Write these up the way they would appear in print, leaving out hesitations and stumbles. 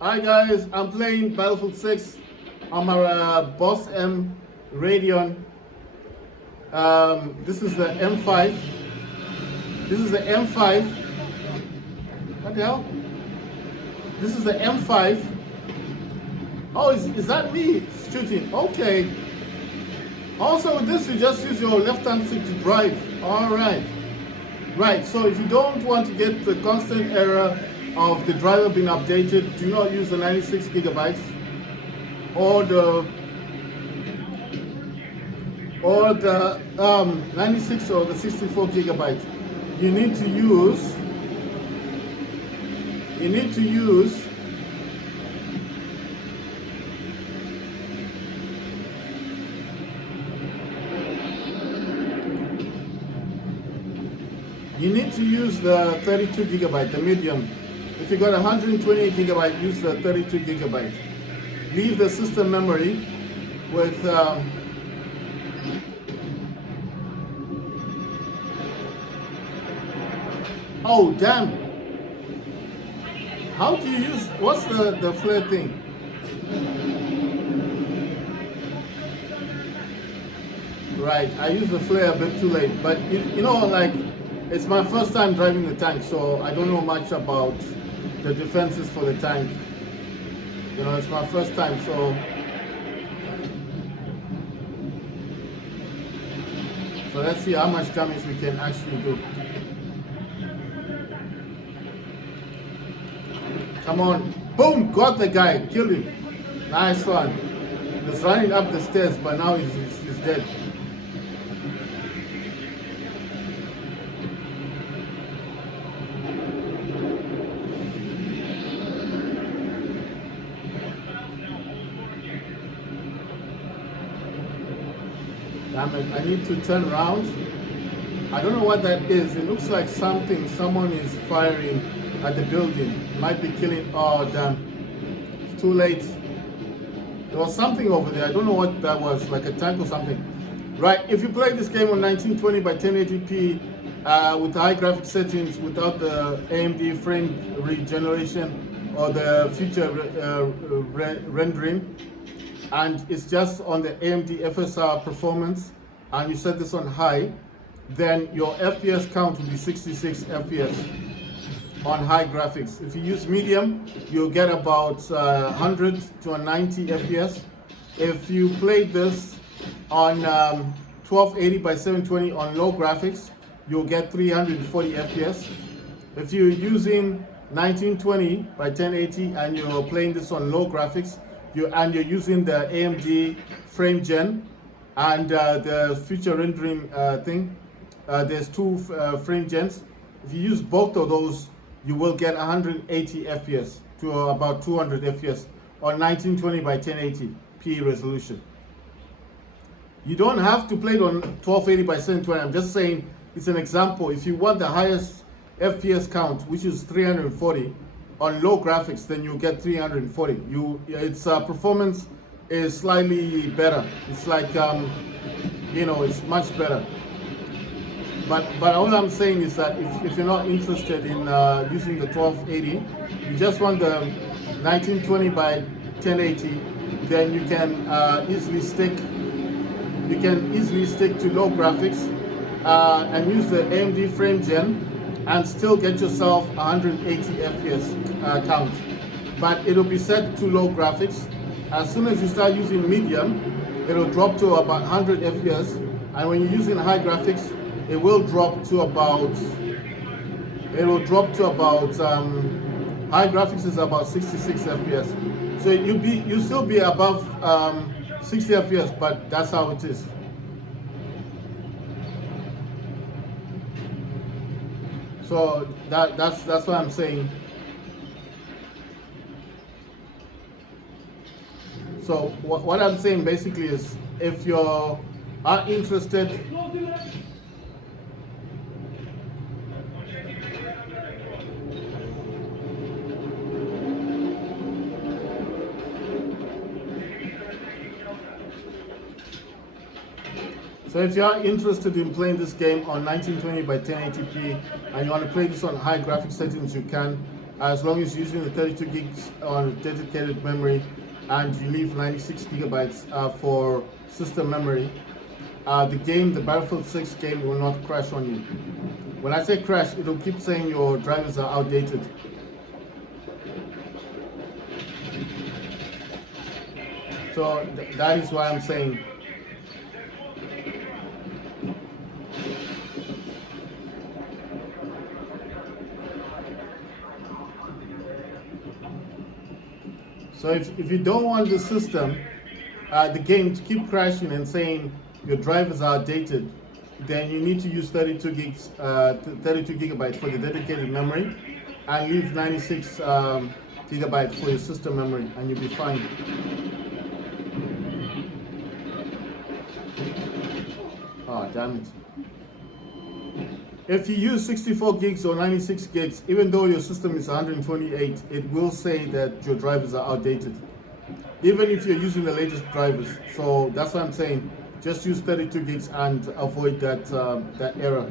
Hi guys, I'm playing Battlefield 6 on my Boss M Radeon. This is the M5. This is the M5. What the hell? This is the M5. Oh, is that me shooting? Okay. Also with this, you just use your left hand stick to drive. Alright. Right, so if you don't want to get the constant error of the driver being updated, do not use the 96 gigabytes or the 96 or the 64 gigabytes. You need to use you need to use the 32 gigabyte, the medium. If you got 128 gigabyte, use the 32 gigabyte. Leave the system memory with oh damn, how do you use, what's the flare thing? Right, I used the flare a bit too late, but you know, like, it's my first time driving the tank, so I don't know much about the defenses for the tank. You know, it's my first time, so let's see how much damage we can actually do. Come on, boom, got the guy, killed him. Nice one. He was running up the stairs, but now he's dead. Damn it, I need to turn around. I don't know what that is. It looks like someone is firing at the building. Might be killing, oh damn. It's too late. There was something over there. I don't know what that was, like a tank or something. Right, if you play this game on 1920 by 1080p with high graphics settings without the AMD frame regeneration or the future rendering, and it's just on the AMD FSR performance, and you set this on high, then your FPS count will be 66 FPS on high graphics. If you use medium, you'll get about 100 to 90 FPS. If you play this on 1280 by 720 on low graphics, you'll get 340 FPS. If you're using 1920 by 1080 and you're playing this on low graphics, you're using the AMD frame gen and the future rendering thing, there's two frame gens. If you use both of those, you will get 180 FPS to about 200 FPS on 1920 by 1080p resolution. You don't have to play it on 1280 by 720. I'm just saying it's an example. If you want the highest FPS count, which is 340 on low graphics, then you get 340. Its performance is slightly better. It's like you know, it's much better. But all I'm saying is that if you're not interested in using the 1280, you just want the 1920 by 1080, then you can easily stick to low graphics and use the AMD frame gen and still get yourself 180 FPS count. But it'll be set to low graphics. As soon as you start using medium, it'll drop to about 100 FPS, and when you're using high graphics, it will drop to about high graphics is about 66 FPS. So you'll still be above 60 FPS, but that's how it is. So that's what I'm saying. So what I'm saying basically is, if you are interested, so if you are interested in playing this game on 1920 by 1080p and you want to play this on high graphics settings, you can. as long as you're using the 32 gigs on dedicated memory and you leave 96 gigabytes for system memory, the Battlefield 6 game will not crash on you. When I say crash, it'll keep saying your drivers are outdated. So that is why I'm saying so if you don't want the system, the game to keep crashing and saying your drivers are outdated, then you need to use 32 gigabytes for the dedicated memory and leave 96 gigabytes for your system memory, and you'll be fine. Oh, damn it. If you use 64 gigs or 96 gigs, even though your system is 128, it will say that your drivers are outdated, even if you're using the latest drivers. So that's why I'm saying just use 32 gigs and avoid that that error.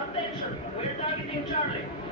Attention, we're targeting Charlie.